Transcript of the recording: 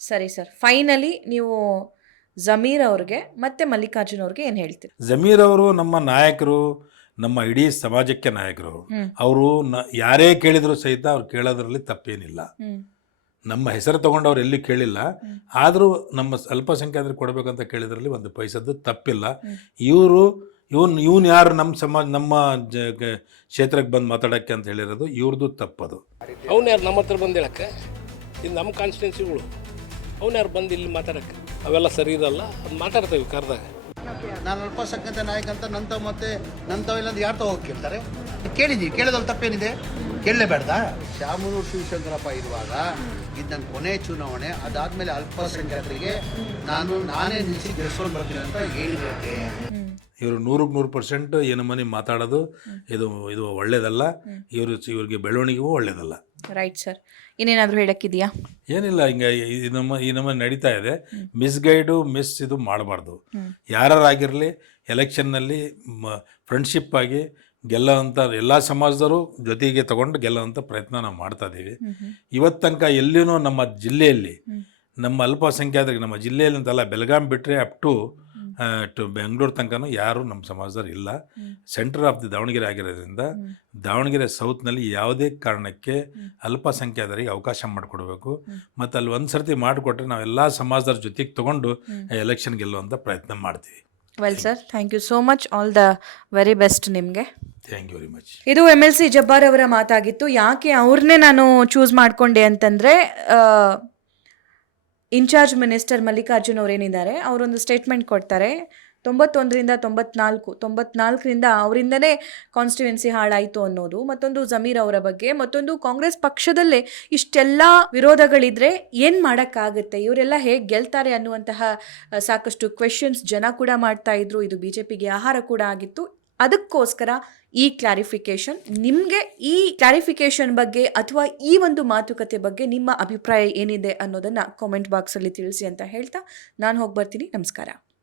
ಸರಿ sir, finally ನೀವು ಜಮೀರ್ ಅವ್ರಿಗೆ ಮತ್ತೆ ಮಲ್ಲಿಕಾರ್ಜುನ್ ಅವ್ರಿಗೆ ಏನು ಹೇಳ್ತೀರಿ? ಜಮೀರ್ ಅವರು ನಮ್ಮ ನಾಯಕರು, ನಮ್ಮ ಇಡೀ ಸಮಾಜಕ್ಕೆ ನಾಯಕರು. ಅವರು ಯಾರೇ ಕೇಳಿದ್ರು ಸಹಿತ ಅವ್ರು ಕೇಳೋದ್ರಲ್ಲಿ ತಪ್ಪೇನಿಲ್ಲ. ನಮ್ಮ ಹೆಸರು ತಗೊಂಡು ಅವ್ರು ಎಲ್ಲಿ ಕೇಳಿಲ್ಲ. ಆದರೂ ನಮ್ಮ ಅಲ್ಪಸಂಖ್ಯಾತರಿಗೆ ಕೊಡಬೇಕಂತ ಕೇಳಿದ್ರಲ್ಲಿ ಒಂದು ಪೈಸದ್ದು ತಪ್ಪಿಲ್ಲ. ಇವನು ಯಾರು ನಮ್ಮ ಸಮಾಜ ನಮ್ಮ ಕ್ಷೇತ್ರಕ್ಕೆ ಬಂದು ಮಾತಾಡೋಕ್ಕೆ ಅಂತ ಹೇಳಿರೋದು ಇವ್ರದ್ದು ತಪ್ಪದು. ಅವ್ನು ಯಾರು ನಮ್ಮ ಹತ್ರ ಬಂದು ಹೇಳಕ್ಕೆ? ಇದು ನಮ್ಮ ಕಾನ್ಸ್ಟಿಟ್ಯೂನ್ಸಿಗಳು. ಅವ್ನು ಯಾರು ಬಂದು ಇಲ್ಲಿ ಮಾತಾಡೋಕ್ಕೆ? ಅವೆಲ್ಲ ಸರಿ ಇರಲ್ಲ. ಅದು ಮಾತಾಡ್ತೇವೆ ಕರೆದಾಗ. ನಾನು ಅಲ್ಪಸಂಖ್ಯಾತ ನಾಯಕ ಅಂತ ನಂತವಿಲ್ಲ ಯಾರು ತಗೋಗಿ ಕೇಳ್ತಾರೆ? ಕೇಳಿದ್ದೀವಿ, ಕೇಳೋದ್ರಲ್ಲಿ ತಪ್ಪೇನಿದೆ? ಕೇಳಲೇಬೇಡ್ದ? ಶಾಮನೂರು ಶಿವಶಂಕರಪ್ಪ ಇರುವಾಗ ಇದ್ದ ಕೊನೆ ಚುನಾವಣೆ ಅದಾದ್ಮೇಲೆ ಅಲ್ಪಸಂಖ್ಯಾತರಿಗೆ ನಾನೇ ನಿಲ್ಲಿಸಿ ಗೆಲ್ಸ್ಕೊಂಡು ಬರ್ತೀನಿ ಅಂತ ಹೇಳಿದ್ದೆ. ಇವರು 100% ಏನು ಮನೆ ಮಾತಾಡೋದು ಇದು ಒಳ್ಳೇದಲ್ಲ. ಇವ್ರಿಗೆ ಬೆಳವಣಿಗೆಗೂ ಒಳ್ಳೇದಲ್ಲ. ರೈಟ್ ಸರ್, ಇನ್ನೇನಾದರೂ ಹೇಳಕ್ಕಿದೆಯಾ? ಏನಿಲ್ಲ, ಹಿಂಗೆ ಈ ನಮ್ಮ ನಡೀತಾ ಇದೆ. ಮಿಸ್ಗೈಡು ಇದು ಮಾಡಬಾರ್ದು. ಯಾರಾಗಿರಲಿ ಎಲೆಕ್ಷನ್ನಲ್ಲಿ ಫ್ರೆಂಡ್ಶಿಪ್ ಆಗಿ ಗೆಲ್ಲೋವಂಥ ಎಲ್ಲ ಸಮಾಜದವರು ಜೊತೆಗೆ ತಗೊಂಡು ಗೆಲ್ಲೋವಂಥ ಪ್ರಯತ್ನ ನಾವು ಮಾಡ್ತಾ ಇದ್ದೀವಿ. ಇವತ್ತು ತನಕ ಎಲ್ಲಿಯೂ ನಮ್ಮ ಜಿಲ್ಲೆಯಲ್ಲಿ ನಮ್ಮ ಅಲ್ಪಸಂಖ್ಯಾತರಿಗೆ ನಮ್ಮ ಜಿಲ್ಲೆಯಲ್ಲಿ ಅಂತಲ್ಲ, ಬೆಳಗಾಂ ಬಿಟ್ಟರೆ ಅಪ್ ಟು ಬೆಂಗಳೂರು ತನಕನೂ ಯಾರು ನಮ್ಮ ಸಮಾಜದವ್ರು ಇಲ್ಲ. ಸೆಂಟರ್ ಆಫ್ ದಿ ದಾವಣಗೆರೆ ಆಗಿರೋದ್ರಿಂದ ದಾವಣಗೆರೆ ಸೌತ್ನಲ್ಲಿ ಯಾವುದೇ ಕಾರಣಕ್ಕೆ ಅಲ್ಪಸಂಖ್ಯಾತರಿಗೆ ಅವಕಾಶ ಮಾಡಿಕೊಡ್ಬೇಕು. ಮತ್ತು ಅಲ್ಲಿ ಒಂದು ಸರ್ತಿ ಮಾಡಿಕೊಟ್ರೆ ನಾವೆಲ್ಲ ಸಮಾಜದವ್ರ ಜೊತೆಗೆ ತೊಗೊಂಡು ಎಲೆಕ್ಷನ್ ಗೆಲ್ಲುವಂಥ ಪ್ರಯತ್ನ ಮಾಡ್ತೀವಿ. Well sir, thank you so much. All the very best ನಿಮಗೆ. Thank you very much. ಇದು MLC ಜಬ್ಬಾರ್ ಅವರ ಮಾತಾಗಿತ್ತು. ಯಾಕೆ ಅವ್ರನ್ನೇ ನಾನು ಚೂಸ್ ಮಾಡಿಕೊಂಡೆ ಅಂತಂದರೆ, ಇನ್ಚಾರ್ಜ್ ಮಿನಿಸ್ಟರ್ ಮಲ್ಲಿಕಾರ್ಜುನ್ ಅವರೇನಿದ್ದಾರೆ ಅವರೊಂದು ಸ್ಟೇಟ್ಮೆಂಟ್ ಕೊಡ್ತಾರೆ. 91ರಿಂದ 94ರಿಂದ ಅವರಿಂದನೇ ಕಾನ್ಸ್ಟಿಟ್ಯೂನ್ಸಿ ಹಾಳಾಯಿತು ಅನ್ನೋದು, ಮತ್ತೊಂದು ಜಮೀರ್ ಅವರ ಬಗ್ಗೆ, ಮತ್ತೊಂದು ಕಾಂಗ್ರೆಸ್ ಪಕ್ಷದಲ್ಲೇ ಇಷ್ಟೆಲ್ಲ ವಿರೋಧಗಳಿದ್ರೆ ಏನು ಮಾಡೋಕ್ಕಾಗುತ್ತೆ, ಇವರೆಲ್ಲ ಹೇಗೆ ಗೆಲ್ತಾರೆ ಅನ್ನುವಂತಹ ಸಾಕಷ್ಟು ಕ್ವೆಶನ್ಸ್ ಜನ ಕೂಡ ಮಾಡ್ತಾ ಇದ್ರು. ಇದು BJPಗೆ ಆಹಾರ ಕೂಡ ಆಗಿತ್ತು. ಅದಕ್ಕೋಸ್ಕರ ಈ ಕ್ಲಾರಿಫಿಕೇಶನ್. ನಿಮಗೆ ಈ ಕ್ಲಾರಿಫಿಕೇಶನ್ ಬಗ್ಗೆ ಅಥವಾ ಈ ಒಂದು ಮಾತುಕತೆ ಬಗ್ಗೆ ನಿಮ್ಮ ಅಭಿಪ್ರಾಯ ಏನಿದೆ ಅನ್ನೋದನ್ನು ಕಾಮೆಂಟ್ ಬಾಕ್ಸಲ್ಲಿ ತಿಳಿಸಿ ಅಂತ ಹೇಳ್ತಾ ನಾನು ಹೋಗಿ ಬರ್ತೀನಿ. ನಮಸ್ಕಾರ.